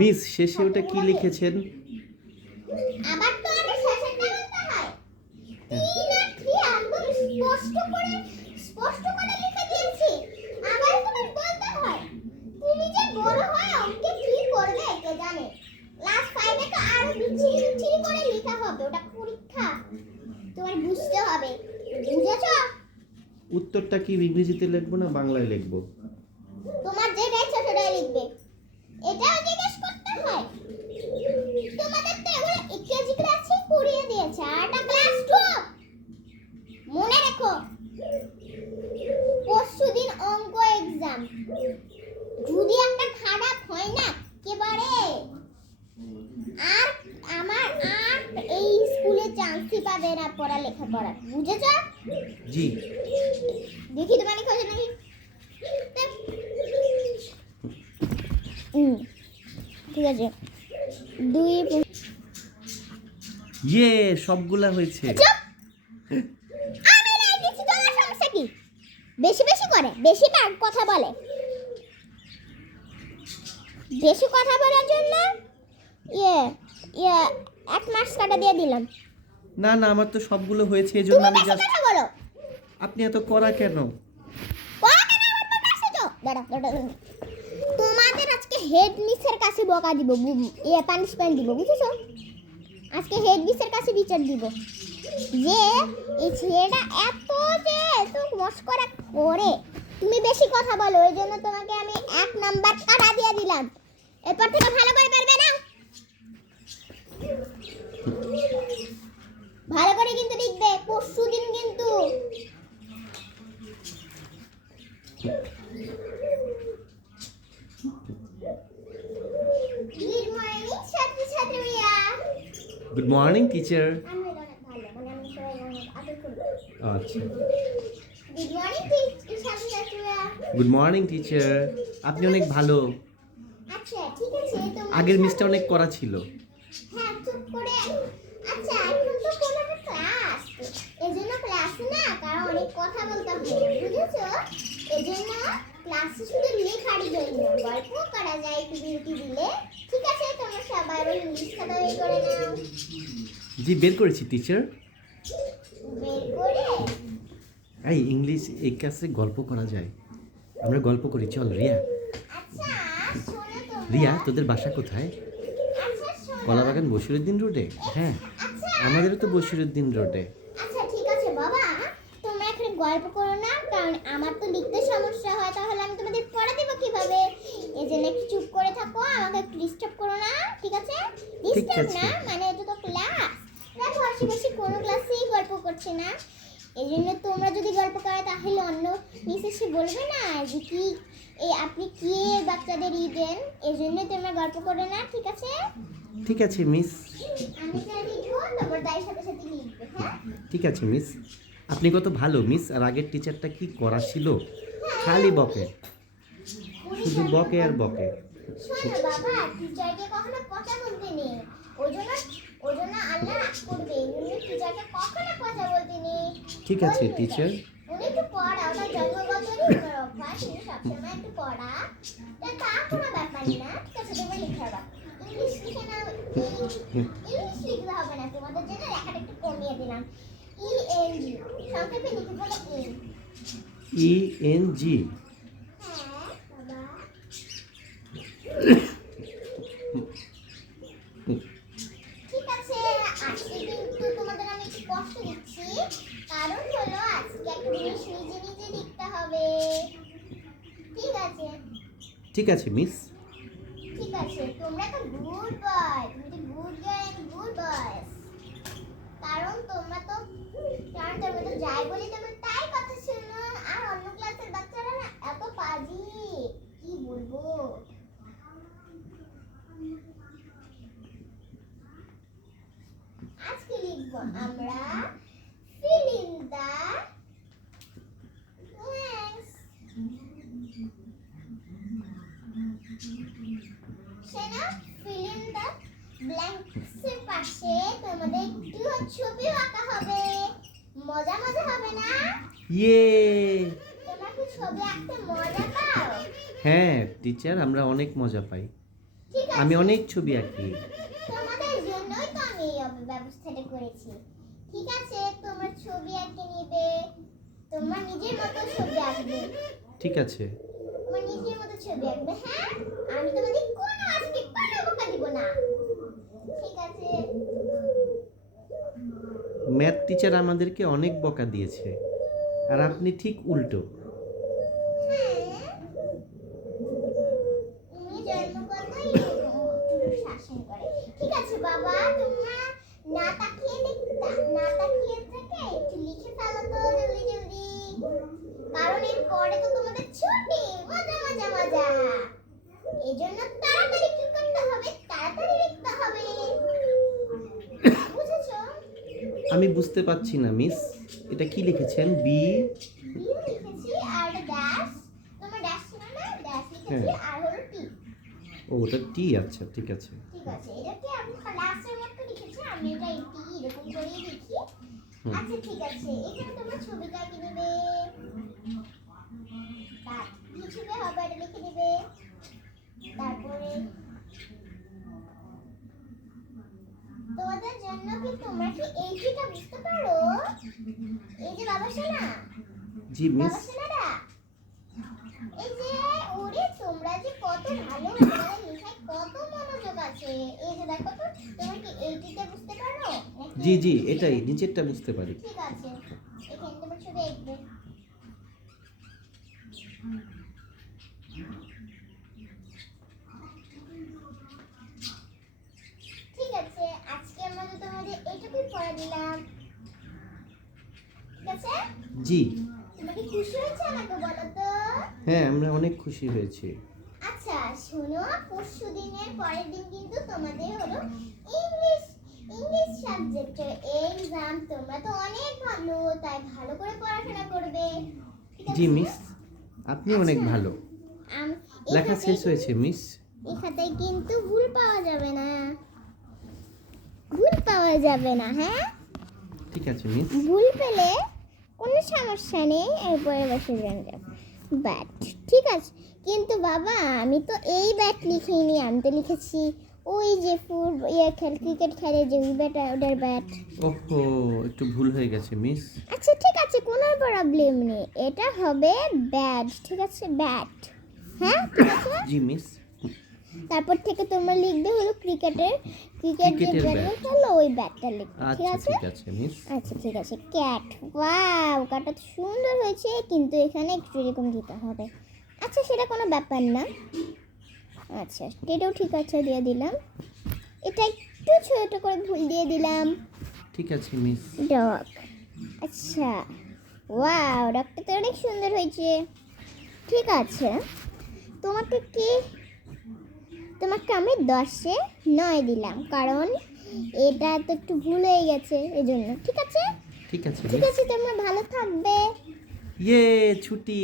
Miss শেষে ওটা কি লিখেছেন? আবার তো আগে শেষেরটা বলতে হয়। 3 আর 3 একদম স্পষ্ট করে লিখে দিয়েছি। আবার তোমার বলতে হয়। তুমি যে বড় হয় অঙ্কে কি করবে কে জানে। ক্লাস 5 এ তো আরো বিচ্ছিরি করে লেখা হবে, ওটা পরীক্ষা। তোমার বুঝতে হবে, বুঝেছো? উত্তরটা কি ইংরেজিতে লিখবো না বাংলায় লিখবো? তোমার যেটা ইচ্ছা সেটাই লিখবে। এটাও জিজ্ঞেস করতে হয়। তোমাদের তো এগুলো কেজি ক্লাসে পড়িয়ে দিয়েছে, আর এটা ক্লাস 2। মনে রেখো, পরশুদিন অঙ্ক এক্সাম। যদি একটা খারাপ হয় না একেবারে, আর আমার আর এই স্কুলে চান্সই পাবে না পড়ালেখা করার, বুঝেছো? জি। দেখি তোমার লিখা আছে নাকি। ঠিক আছে, 2 ইয়ে সবগুলা হয়েছে। আমি রাই দিচ্ছি, তোমার সমস্যা কি? বেশি বেশি করে বেশি কথা বলে, বেশি কথা বলার জন্য ইয়ে 1 মাস কাটা দিয়ে দিলাম। না না, আমার তো সবগুলো হয়েছে, এজন্য আমি বেশি জাস্ট। কথা বলো। আপনি এত কড়া কেন? তোমাদের আজকে হেড মিসের কাছে বকা দিব, পানিশমেন্ট দিব, বুঝেছো? আজকে হেড মিসের কাছে বিচার দিব যে এই ছেলেটা এত মস্করা করে, তুমি বেশি কথা বলো, এই জন্য তোমাকে আমি 1 নাম্বার কাটা দিয়ে দিলাম। এরপর থেকে ভালো করে পারবে না, ভালো করে কিন্তু লিখবে। পরশুদিন কিন্তু গুড মর্নিং ছাত্রছাত্রীরা। Good morning teacher. আমি অনেক ভালো, মানে আমি সবাই অনেক আদর করি। আচ্ছা, গুড মর্নিং ছাত্রছাত্রীরা। Good morning teacher. আপনি অনেক ভালো। আচ্ছা ঠিক আছে, তোমরা আগের মিসটা অনেক কড়া ছিল। হ্যাঁ চুপ করে। আচ্ছা এখন তো কোনো ক্লাস, এজন্য ক্লাস না কারণ অনেক কথা বলতে হবে, বুঝেছো? এজন্য ক্লাসে শুধু লেখার জন্য, গল্প করা যায় একটু বিরতি দিলে। ঠিক আছে, তোমরা সবাই এবার ইংলিশ খাতা বের করে নাও। জি, বের করেছি টিচার। বের করে এই ইংলিশ এই ক্লাসে গল্প করা যায়, আমরা গল্প করি, চল রিয়া। আচ্ছা শোনো তোমরা। রিয়া, তোদের বাসা কোথায়? আচ্ছা শোনো। কলাবাগান বশিরউদ্দিন রোডে? হ্যাঁ, আচ্ছা আমাদেরও তো বশিরউদ্দিন রোডে। আচ্ছা ঠিক আছে বাবা, তোমরা এখানে গল্প করো না, কারণ আমার তো লিখতে সমস্যা হয়, তাহলে আমি তোমাদের পড়া দেবো কিভাবে? এজন্য একটু চুপ করে থাকো, আমাকে একটু ডিস্টার্ব করো না, ঠিক আছে? ডিস্টার্ব আছে। না, মানে এটা তো ক্লাস। দেখো আশেপাশে কোনো ক্লাসেই গল্প করছে না, এজন্য তোমরা যদি গল্প করো তাহলে অন্য মিস এসে বলবে না যে কি এই আপনি কি বাচ্চাদের দেন, এজন্য তোমরা গল্প করো না, ঠিক আছে? ঠিক আছে মিস। আমি যা লিখবো তারপর দায়ের সাথে সাথে লিখবে, হ্যাঁ? ঠিক আছে মিস। আপনি কত ভালো মিস। আর আগের টিচারটা কি করা ছিল, খালি বকে, শুধু বকে আর বকে। শোনো বাবা, টিচারকে কখনো কথা বলতে নেই, ওই জন্য আল্লাহ রাগ করবে, উনি টিচারকে কখনো কথা বলতে নেই। ঠিক আছে টিচার। উনি একটু পড়া, ওটা জন্মগতই ওনার অভ্যাস, উনি সবসময় একটু পড়া, তা কোনো ব্যাপার না। ঠিক আছে, তুমি লিখে দাও, ইংলিশ লিখে নাও। ইংলিশ লিখতে হবে না, তোমাদের জন্য লেখাটা একটু কমিয়ে দিলাম। ENG সংক্ষেপে লিখে বলো এন। ENG। হ্যাঁ বাবা। ঠিক আছে, আজকে কিন্তু তোমাদের আমি একটু কষ্ট দিচ্ছি, কারণ হলো আজকে একটা জিনিস নিজে নিজে লিখতে হবে, ঠিক আছে? ঠিক আছে মিস। ঠিক আছে, তোমরা তো গুড বয়, তুমি তো গুড গার্ল এন্ড গুড বয়স, কারণ তোমরা তো যাই বলি তোমরা তাই কথা শুনো, আর অন্য ক্লাসের বাচ্চারা না এত পাজি, কি বলবো। আজকে লিখবো আমরা fill in the blanks। সেনা fill in the blanks এর পাশে তোমাদের একটু ছবি আঁকা হবে, মজা মজা হবে না? ইয়ে। তোমরা কি ছবি আঁকতে মজা পাও? হ্যাঁ টিচার, আমরা অনেক মজা পাই। ঠিক আছে আমি অনেক ছবি আঁকি। তোমাদের জন্যই তো আমি এই ব্যবস্থাটা করেছি। ঠিক আছে, তোমার ছবি এঁকে নিবে, তোমার নিজের মতো ছবি আঁকবে, ঠিক আছে। তোমার নিজের মতো ছবি আঁকবে। হ্যাঁ, আমি তোমাদের কোনো আজকে কোনো বকা দিব না। ঠিক আছে? ম্যাথ টিচার আমাদেরকে অনেক বকা দিয়েছে, আর আপনি ঠিক উল্টো। হ্যাঁ, উনি জন্মগতই এরকম একটু শাসন করে। ঠিক আছে বাবা, তোমরা না তাকিয়ে না তাকিয়ে থেকে একটু লিখে ফেলো তো জলদি জলদি, কারণ এর পরে তো তোমাদের ছুটি। মজা মজা মজা, এই জন্য তাড়াতাড়ি কি করতে হবে, তাড়াতাড়ি লিখতে হবে। বুঝেছো? আমি বুঝতে পারছি না মিস, এটা কি লিখেছেন? বি? বি লিখেছি আর ড্যাশ, তোমার ড্যাশ ছিল না, ড্যাশ লিখেছি হ্যাঁ। আর হলো টি। ও, ওটা টি। আচ্ছা, ঠিক আছে। ঠিক আছে, এটাকে আমি ক্লাসের মতো লিখেছি, আমি এটা টি এরকম করেই লিখি। আচ্ছা ঠিক আছে, এখানে তোমার ছবিটা এঁকে নেবে, তার কি ছবি হবে এটা লিখে নেবে। তারপরে তোমাদের জন্য কি তোমরা কি এই চিটা বুঝতে পারো? এই যে বাবা সোনা, জি মিস। বাবা সোনারা, এই যে ওরে তোমরা যে কত ভালো, তোমাদের লেখায় কত মনোযোগ আছে। এই যে দেখো তো, তোমরা কি এই চিটা বুঝতে পারো? নাকি জি জি, এটাই, নিচেরটা বুঝতে পারি। ঠিক আছে, এখানে তোমার ছবি আঁকবে। ঠিক আছে, আজকে আমরা তো তোমাদের এইটুকুই পড়া দিলাম। ঠিক আছে, জি। তোমরা কি খুশি হয়েছে আমাকে বলো তো? হ্যাঁ, আমরা অনেক খুশি হয়েছি। আচ্ছা শোনো, পরশু দিনের পরের দিন কিন্তু তোমাদের হলো ইংলিশ ইংলিশ সাবজেক্টের এক্সাম। তোমরা তো অনেক ভালো, তাই ভালো করে পড়াশোনা করবে। ঠিক জি আছে? মিস, আপনি অনেক আচ্ছা, ভালো। আম- লেখা এখানে শেষ হয়েছে মিস। এই খাতায় কিন্তু ভুল পাওয়া যাবে না, ভুল পাওয়া যাবে না। হ্যাঁ, ঠিক আছে মিস। ভুল পেলে কোনো সমস্যা নেই, এরপরে বসে যাবে ব্যাট। ঠিক আছে, কিন্তু বাবা আমি তো এই ব্যাট লিখিনি, আমি তো লিখেছি ওই যে ক্রিকেট খেলে যে ওই ব্যাট, ওটার ব্যাট। ওহো, একটু ভুল হয়ে গেছে মিস। আচ্ছা ঠিক আছে, কোনো প্রবলেম নেই, এটা হবে ব্যাট। ঠিক আছে, ব্যাট। হ্যাঁ ঠিক আছে, জি মিস। তারপর থেকে তোমরা লিখবে হলো ক্রিকেট যে ক্রিকেটের ব্যাট ব্যাট। হলো ওই ব্যাটটা লিখবে। ঠিক আচ্ছা, আছে, ঠিক আছে মিস। আচ্ছা ঠিক আছে। ক্যাট, ওয়াও কাটা তো সুন্দর হয়েছে, কিন্তু এখানে একটু এরকম দিতে হবে। আচ্ছা সেটা কোনো ব্যাপার না। আচ্ছা এটাও ঠিক আছে, দিয়ে দিলাম। এটা একটু ছোট করে ভুল দিয়ে দিলাম। ঠিক আছে মিস। ডগ, আচ্ছা ওয়াও ডগটা তো অনেক সুন্দর হয়েছে। ঠিক আছে, তোমাকে আমি 10-এ 9 দিলাম, কারণ এটা তো একটু ভুল হয়ে গেছে এজন্য। ঠিক আছে, ঠিক আছে ঠিক মিস। আছে, তোমরা ভালো থাকবে। ইয়ে, ছুটি।